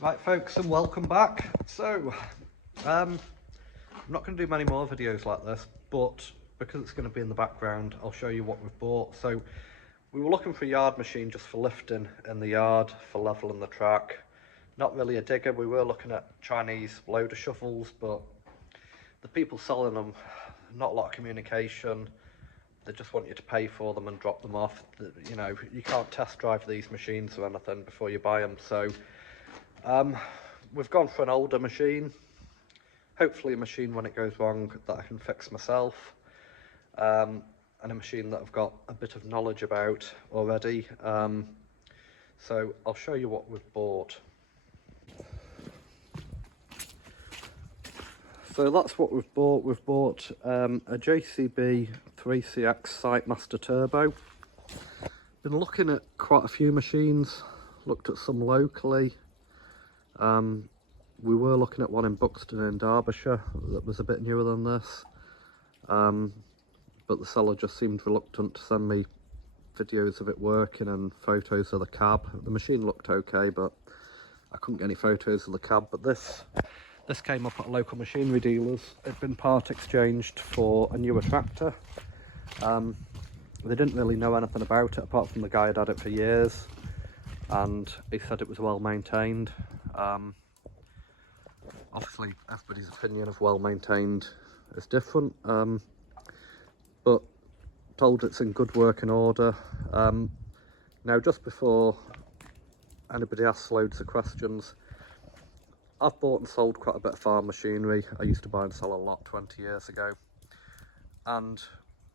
Right folks, and welcome back. So, I'm not going to do many more videos like this, but because it's going to be in the background, I'll show you what we've bought. So, we were looking for a yard machine just for lifting in the yard, for levelling the track. Not really a digger, we were looking at Chinese loader shovels, but the people selling them, not a lot of communication. They just want you to pay for them and drop them off. You know, you can't test drive these machines or anything before you buy them, so we've gone for an older machine, hopefully a machine when it goes wrong that I can fix myself, and a machine that I've got a bit of knowledge about already. So I'll show you what we've bought. So that's what we've bought. We've bought a JCB 3CX Sitemaster Turbo. Been looking at quite a few machines, looked at some locally. We were looking at one in Buxton in Derbyshire that was a bit newer than this, but the seller just seemed reluctant to send me videos of it working and photos of the cab. The machine looked okay, but I couldn't get any photos of the cab. But this came up at local machinery dealers. It'd been part exchanged for a newer tractor. They didn't really know anything about it apart from the guy had had it for years, and he said it was well maintained. Obviously everybody's opinion of well maintained is different, but told it's in good working order. Now, just before anybody asks loads of questions, I've bought and sold quite a bit of farm machinery. I used to buy and sell a lot 20 years ago, and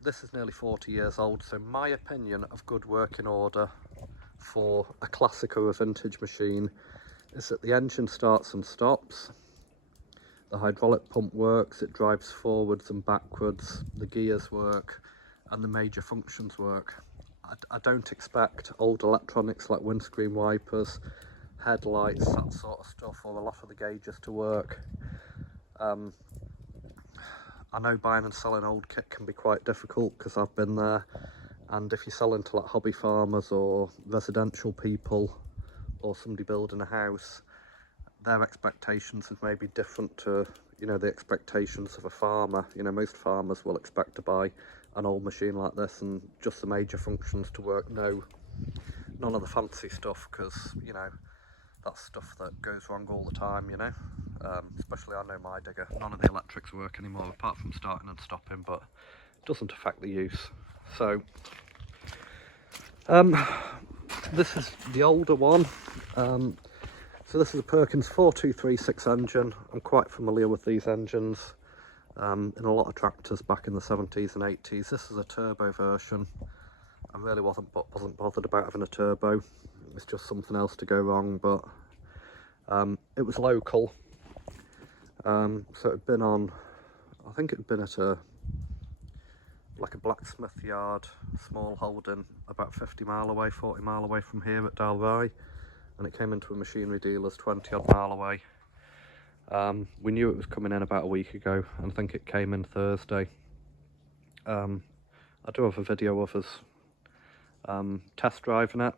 this is nearly 40 years old, so my opinion of good working order for a classic or a vintage machine is that the engine starts and stops, the hydraulic pump works, it drives forwards and backwards, the gears work, and the major functions work. I don't expect old electronics like windscreen wipers, headlights, that sort of stuff, or a lot of the gauges to work. I know buying and selling old kit can be quite difficult because I've been there, and if you're selling to like hobby farmers or residential people or somebody building a house, their expectations is maybe different to, you know, the expectations of a farmer. You know, most farmers will expect to buy an old machine like this and just the major functions to work, none of the fancy stuff, because, you know, that's stuff that goes wrong all the time, you know. Especially, I know my digger, none of the electrics work anymore apart from starting and stopping, but it doesn't affect the use. So this is the older one. So this is a Perkins 4236 engine. I'm quite familiar with these engines in a lot of tractors back in the 70s and 80s. This is a turbo version. I really wasn't bothered about having a turbo. It was just something else to go wrong, but it was local. So it had been on, I think it had been at a blacksmith yard, small holding, about 50 mile away, 40 mile away from here at Dalry, and it came into a machinery dealer's 20 odd mile away. We knew it was coming in about a week ago, and I think it came in Thursday. I do have a video of us test driving it.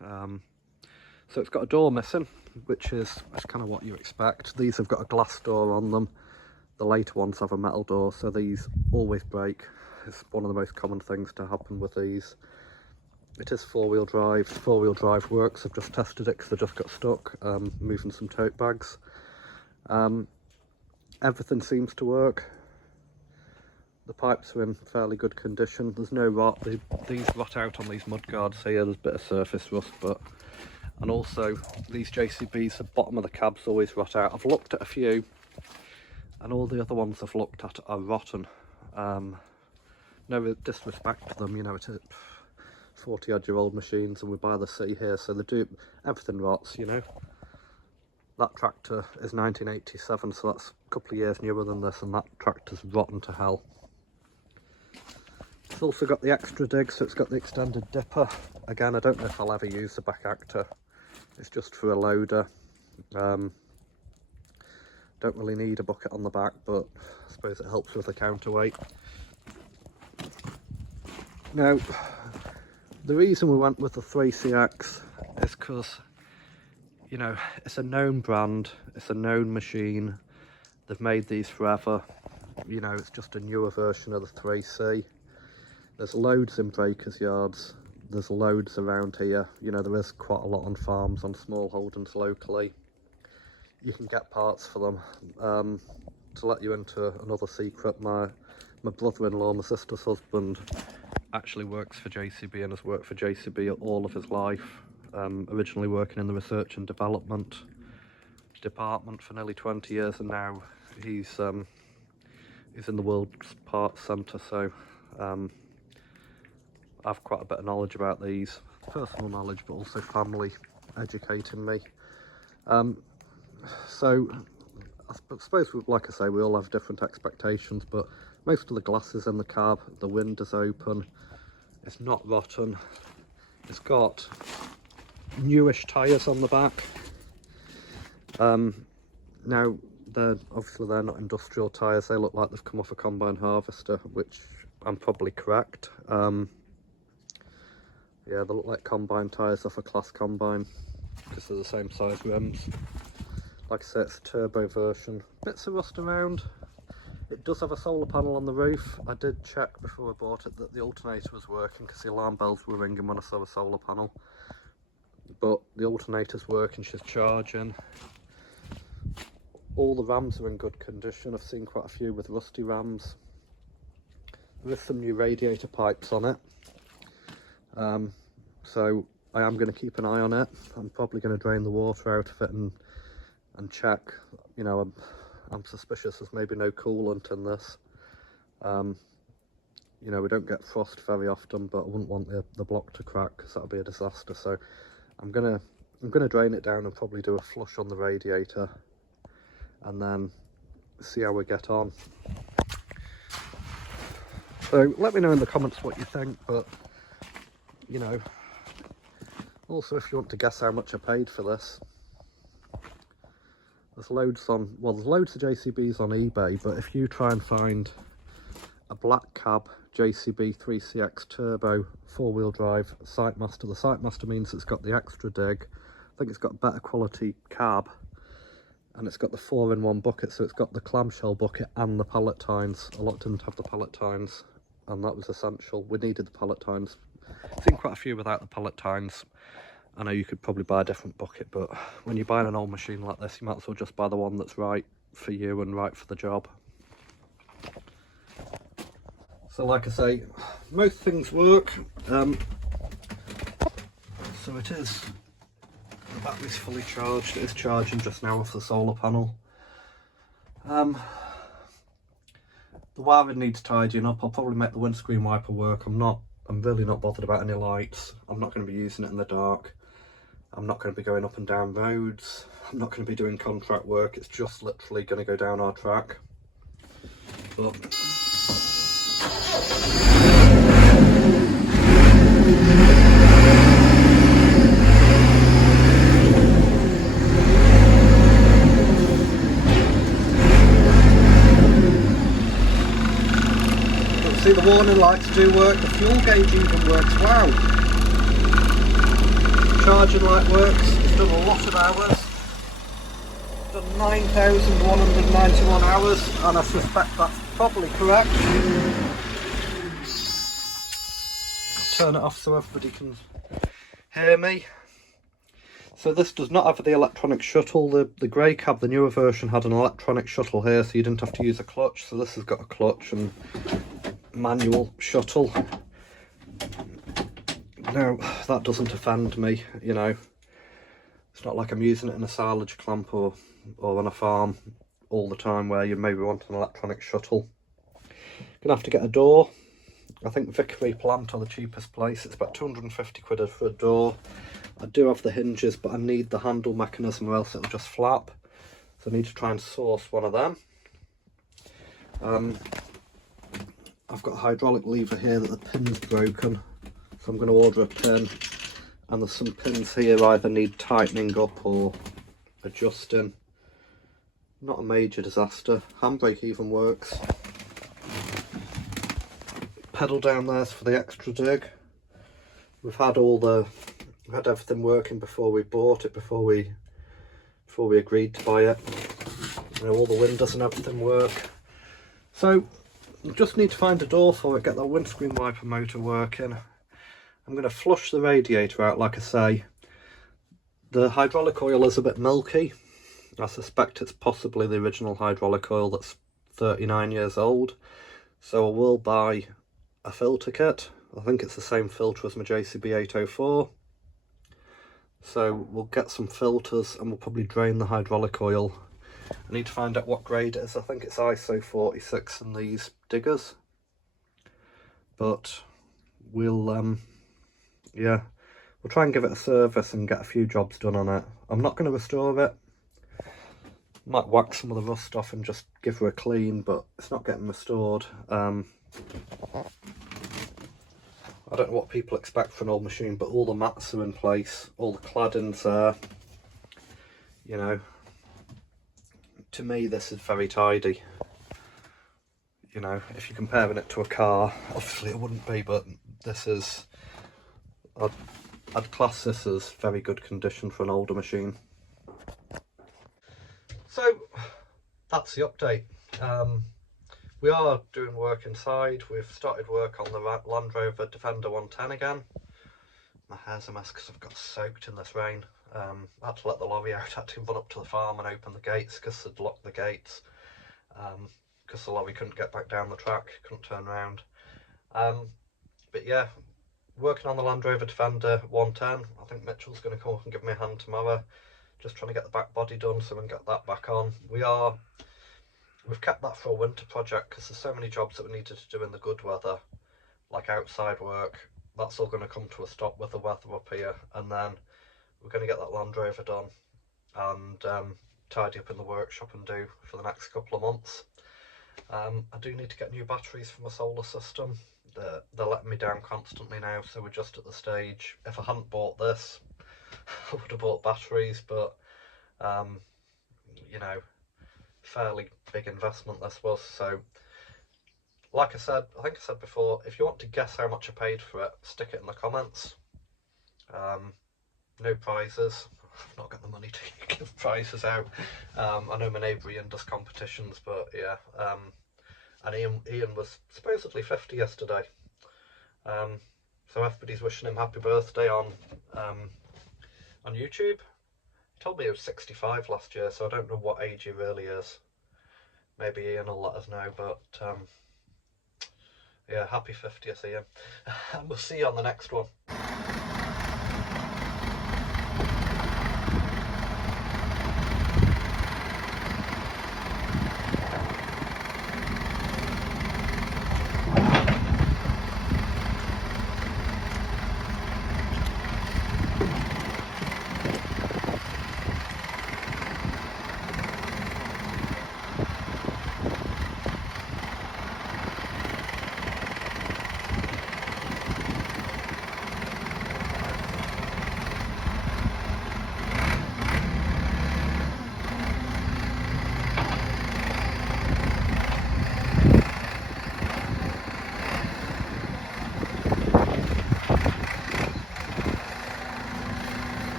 So it's got a door missing, which is kind of what you expect. These have got a glass door on them. The later ones have a metal door, so these always break. It's one of the most common things to happen with these. It is four-wheel drive. Four-wheel drive works. I've just tested it because they just got stuck moving some tote bags. Everything seems to work. The pipes are in fairly good condition. There's no rot. These rot out on these mud guards here. There's a bit of surface rust, and also these JCBs, the bottom of the cabs always rot out. I've looked at a few, and all the other ones I've looked at are rotten. No disrespect to them, you know, it's 40 odd year old machines and we're by the sea here, so everything rots, you know. That tractor is 1987, so that's a couple of years newer than this, and that tractor's rotten to hell. It's also got the extra dig, so it's got the extended dipper. Again, I don't know if I'll ever use the back actor. It's just for a loader. Don't really need a bucket on the back, but I suppose it helps with the counterweight. Now, the reason we went with the 3CX is because you know, it's a known brand, it's a known machine. They've made these forever. You know, it's just a newer version of the 3C. There's loads in breakers yards. There's loads around here. You know, there is quite a lot on farms, on small holdings locally. You can get parts for them. To let you into another secret, my brother-in-law, my sister's husband, actually works for JCB and has worked for JCB all of his life. Originally working in the research and development department for nearly 20 years, and now he's in the world's parts centre, so I've quite a bit of knowledge about these, personal knowledge, but also family educating me. So I suppose, like I say, we all have different expectations, but most of the glass is in the cab, the windows open, it's not rotten, it's got newish tyres on the back. Now obviously they're not industrial tyres, they look like they've come off a combine harvester, which I'm probably correct. Yeah, they look like combine tyres off a class combine because they're the same size rims. Like I said, it's a turbo version. Bits of rust around. It does have a solar panel on the roof. I did check before I bought it that the alternator was working because the alarm bells were ringing when I saw a solar panel. But the alternator's working, she's charging. All the rams are in good condition. I've seen quite a few with rusty rams. There is some new radiator pipes on it. So I am going to keep an eye on it. I'm probably going to drain the water out of it and check. You know, I'm suspicious there's maybe no coolant in this. You know, we don't get frost very often, but I wouldn't want the block to crack because that would be a disaster. So I'm gonna drain it down and probably do a flush on the radiator and then see how we get on. So let me know in the comments what you think, but you know, also if you want to guess how much I paid for this, there's loads of JCBs on eBay, but if you try and find a black cab JCB 3CX Turbo 4-wheel drive Sitemaster, the Sitemaster means it's got the extra dig, I think it's got better quality cab, and it's got the 4-in-1 bucket, so it's got the clamshell bucket and the pallet tines. A lot didn't have the pallet tines, and that was essential. We needed the pallet tines. I've seen quite a few without the pallet tines. I know you could probably buy a different bucket, but when you're buying an old machine like this, you might as well just buy the one that's right for you and right for the job. So like I say, most things work. So it is, the battery's fully charged. It is charging just now off the solar panel. The wiring needs tidying up. I'll probably make the windscreen wiper work. I'm really not bothered about any lights. I'm not going to be using it in the dark. I'm not going to be going up and down roads. I'm not going to be doing contract work. It's just literally going to go down our track. But see, the warning lights do work, the fuel gauge even works. Wow! Charging light works, it's done a lot of hours. Done 9,191 hours, and I suspect that's probably correct. Turn it off so everybody can hear me. So this does not have the electronic shuttle. The grey cab, the newer version, had an electronic shuttle here, so you didn't have to use a clutch. So this has got a clutch and manual shuttle. Now that doesn't offend me, you know, it's not like I'm using it in a silage clamp or on a farm all the time where you maybe want an electronic shuttle. Gonna have to get a door. I think Vickery Plant are the cheapest place. It's about 250 quid for a door. I do have the hinges, but I need the handle mechanism or else it'll just flap, so I need to try and source one of them. I've got a hydraulic lever here that the pin's broken, so I'm going to order a pin, and there's some pins here either need tightening up or adjusting. Not a major disaster. Handbrake even works. Pedal down there's for the extra dig. We've had everything working before we bought it, before we before we agreed to buy it. You know, all the windows and everything work. So just need to find a door for it, get that windscreen wiper motor working. I'm going to flush the radiator out, like I say. The hydraulic oil is a bit milky. I suspect it's possibly the original hydraulic oil that's 39 years old. So I will buy a filter kit. I think it's the same filter as my JCB 804. So we'll get some filters and we'll probably drain the hydraulic oil. I need to find out what grade it is. I think it's ISO 46 in these diggers. But we'll, yeah, we'll try and give it a service and get a few jobs done on it. I'm not going to restore it. Might wax some of the rust off and just give her a clean, but it's not getting restored. I don't know what people expect from an old machine, but all the mats are in place, all the cladding's there. You know, to me this is very tidy. You know, if you're comparing it to a car, obviously it wouldn't be, but this is, I'd class this as very good condition for an older machine. So that's the update. We are doing work inside. We've started work on the Land Rover Defender 110 again. My hair's a mess because I've got soaked in this rain. I had to let the lorry out, I had to run up to the farm and open the gates because they'd locked the gates. Because the lorry couldn't get back down the track, couldn't turn around. But yeah, working on the Land Rover Defender 110. I think Mitchell's going to come up and give me a hand tomorrow. Just trying to get the back body done so we can get that back on. We've kept that for a winter project because there's so many jobs that we needed to do in the good weather, like outside work. That's all going to come to a stop with the weather up here, and then we're going to get that Land Rover done and tidy up in the workshop and do for the next couple of months. I do need to get new batteries for my solar system. They're letting me down constantly now, so we're just at the stage. If I hadn't bought this, I would have bought batteries, but you know, fairly big investment this was. So like I said, I think I said before, if you want to guess how much I paid for it, stick it in the comments. No prizes. I've not got the money to give prizes out. I know my neighbour Ian does competitions, but yeah, and Ian was supposedly 50 yesterday, so everybody's wishing him happy birthday on YouTube. He told me he was 65 last year, so I don't know what age he really is. Maybe Ian will let us know, but yeah, happy 50th Ian. And we'll see you on the next one.